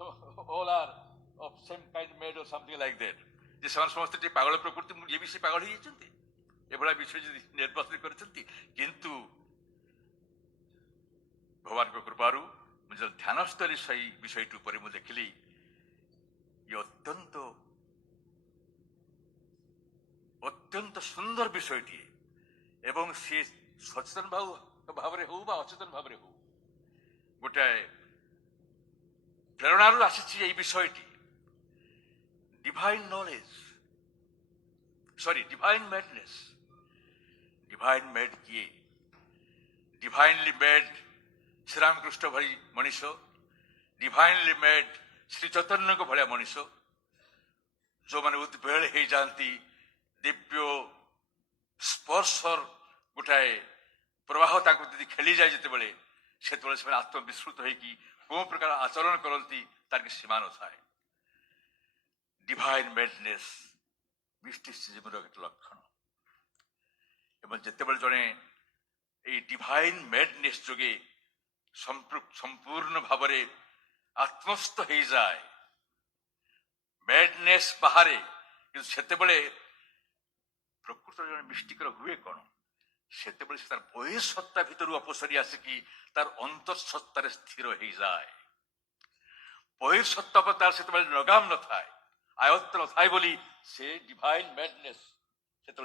So all are of same kind made or something like that. যে ସେମାନେ ସମସ୍ତେ ଟିକେ ପାଗଳ ପ୍ରକୃତି ଇଏ ବି ସେ ପାଗଳ ହେଇଯାଇଛନ୍ତି ଏଭଳିଆ ବିଷୟ ଯଦି ନିର୍ବାଚନ କରିଛନ୍ତି କିନ୍ତୁ ଭଗବାନଙ୍କ କୃପାରୁ ମୁଁ ଯେତେବେଳେ ଧ୍ୟାନସ୍ଥଳୀ ସେଇ ବିଷୟଟି ଉପରେ ମୁଁ ଦେଖିଲି ଇଏ ଅତ୍ୟନ୍ତ ସୁନ୍ଦର ବିଷୟଟିଏ ଏବଂ ସିଏ ସଚେତନ ଭାବରେ ହଉ ବା ଅଚେତନ ଭାବରେ ହଉ ଗୋଟାଏ ପ୍ରେରଣାରୁ ଆସିଛି ଏଇ ବିଷୟଟି divine knowledge, sorry, divine madness. Divine made किए divinely made श्री रामकृष्ण भली मनीष, divinely made श्री चैतन्य को भलिया मनीष जो माने उद्वेल हो जाती दिव्य स्पर्शर गोटाए प्रवाह ताकि खेली जाए जिते बड़े से आत्मविस्मृत होगी कौ प्रकार आचरण करती तार की सीमा न थाए डिवाइन मेडनेस मिस्टिसिज्म एक लक्षण एवं जितेबले जड़े ये डिवाइन मेडनेस जोगे संपूर्ण भाव आत्मस्थ हो जाए मेडनेस बाहर से प्रकृत जन मिस्टिकर हुए कौन से तार बहिसत्ता भितर अपसरी आसिकी तार अंतरसत्तार स्थिर हो जाए बहिसत्ता पर तार से लगाम न थाए आयत्त न थाए बोली से डिवाइन मैडनेस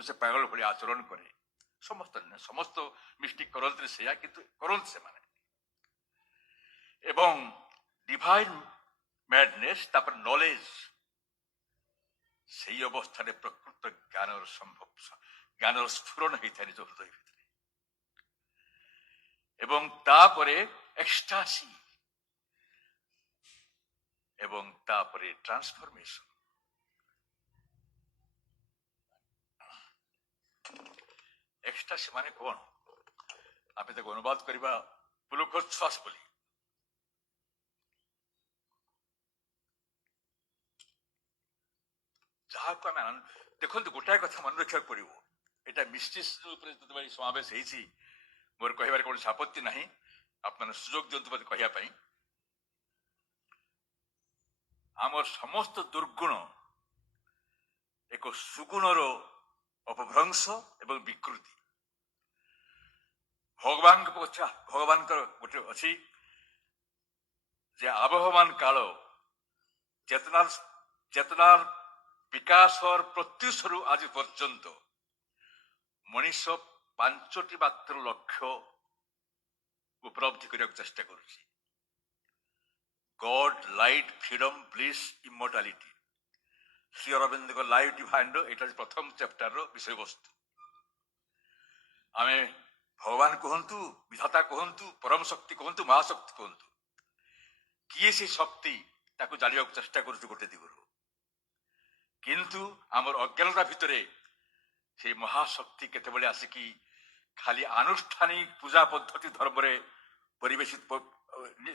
से पागल भाई आचरण करे समस्त समस्त मिस्टिक करते से किंतु करते से माने एवं डिवाइन मैडनेस तापर नॉलेज से अवस्था प्रकृत ज्ञान संभव ज्ञान स्फुरण होता है निज हृदय भितर एवं तापरे एक्सटासी एवं तापरे ट्रांसफॉर्मेशन एक्सटासी माने कौन आप अनुवाद करवा पुलकोच्छ्वास बोली जहाँ को आम देखो गोटाए कथा मन रखा पड़ो यहाँ मिस्टिसिज्म समावेश होती मोर कह कौन आपत्ति ना आप सुजोग दिंतु मत कहवाई आमर समस्त दुर्गुण एक सुगुणर अपभ्रंश एवं विकृति भगवान गोटे अच्छी आबहमान काल चेतनार विकास और प्रत्युषरु आज पर्यंत मनीष 5टी मात्र लक्ष्य उपलब्धि करने चेष्टा करुछि God light freedom bliss immortality Shri Aurobindo life divine यहाँ प्रथम चैप्टर विषय वस्तु आम भगवान कहतु विधाता कहतु परम शक्ति कहतु महाशक्ति कहतु किए से शक्ति ताकू जाना चेष्टा करुछु गोटे दिगरु किंतु आमर अज्ञानता भितर से महाशक्ति केतबेले आसिकी खाली आनुष्ठानिक पूजा पद्धति धर्म रे परिवेशित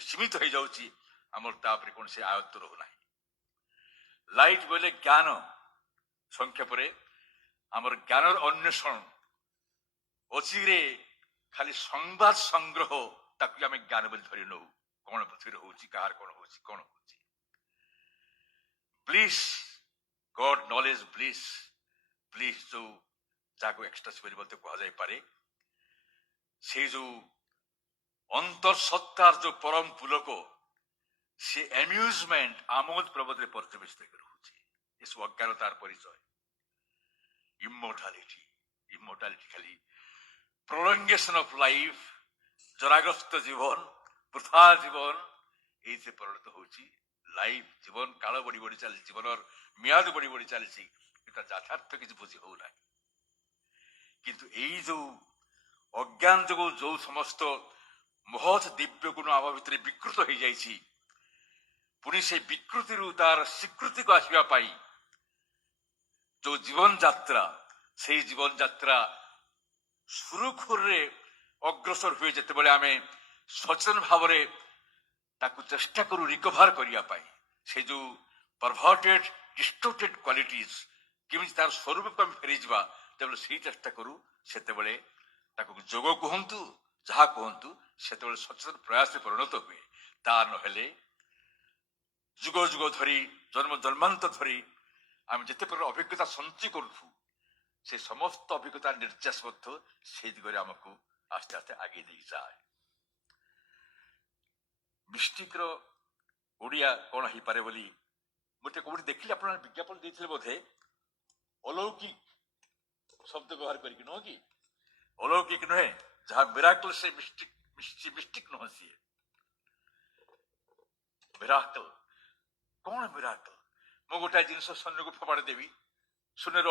सीमित हो जाउची आमर तापरे कौन से आयत्त रहना लाइट बोले ज्ञान संक्षेप आमर ज्ञानर अन्वेषण अचिरे खाली संवाद संग्रह ताकि आम ज्ञान बोली धरी नौ कौन पृथ्वी होची कहार कौन होची कौन होची bliss God knowledge bliss bliss जो जाको एक्सट्रास बोलते कह पारे से जो अंतरसत्तार जो परम पुलक से एम्यूजमेंट आमोद प्रमोद पर्यवेक्षित रोचे ये सब अज्ञानतार परिचय इमोर्टालिटी इमोर्टालिटी खाली प्रोलंगेशन ऑफ लाइफ जराग्रस्त जीवन वृथा जीवन ये परिणत होची लाइफ जीवन काल बढ़ी बढ़ी चली जीवन मियाद बढ़ी बढ़ी चली यथार्थ किसी बुझी हो ना किंतु यही जो अज्ञान जो जो समस्त महत दिव्य गुण आम भितर विकृत हो जाइए पुणी से विकृति तार स्वीकृति को आसवाई जो जीवन यात्रा से जीवन यात्रा सुरुखुर अग्रसर हुए जिते आम सचेतन भाव चेष्टा करू रिकवर करने से जो परभर्टेड डिस्टोर्टेड क्वालिटीज किमी तार स्वरूप को फेरी जा से चेष्टा करू से जोग कहतु जहाँ कहतु से सचेतन प्रयास परिणत हुए ता नहेले ଯୁଗ ଯୁଗ ଧରି ଜନ୍ମ ଜନ୍ମାନ୍ତ ଧରି ଆମେ ଯେତେ ପ୍ରକାର ଅଭିଜ୍ଞତା ସଞ୍ଚୟ କରୁଛୁ ସେ ସମସ୍ତ ଅଭିଜ୍ଞତା ନିର୍ଯାସ ମଧ୍ୟ ସେଇ ଦିଗରେ ଆମକୁ ଆସ୍ତେ ଆସ୍ତେ ଆଗେଇ ନେଇଯାଏ। ମିଷ୍ଟିକର ଓଡ଼ିଆ କ'ଣ ହେଇପାରେ ବୋଲି ଗୋଟେ କୋଉଠି ଦେଖିଲି, ଆପଣ ବିଜ୍ଞାପନ ଦେଇଥିଲେ ବୋଧେ, ଅଲୌକିକ ଶବ୍ଦ ବ୍ୟବହାର କରିକି, ନୁହଁ କି? ଅଲୌକିକ ନୁହେଁ, ଯାହା ମିରାକଲ ସେ ମିଷ୍ଟିକ ନୁହଁ, ସିଏ ମିରାକଲ। କ'ଣ ମିରାକଲ? ମୁଁ ଗୋଟାଏ ଜିନିଷ ଶୂନ୍ୟକୁ ଫୋପାଡ଼ି ଦେବି, ଶୂନ୍ୟର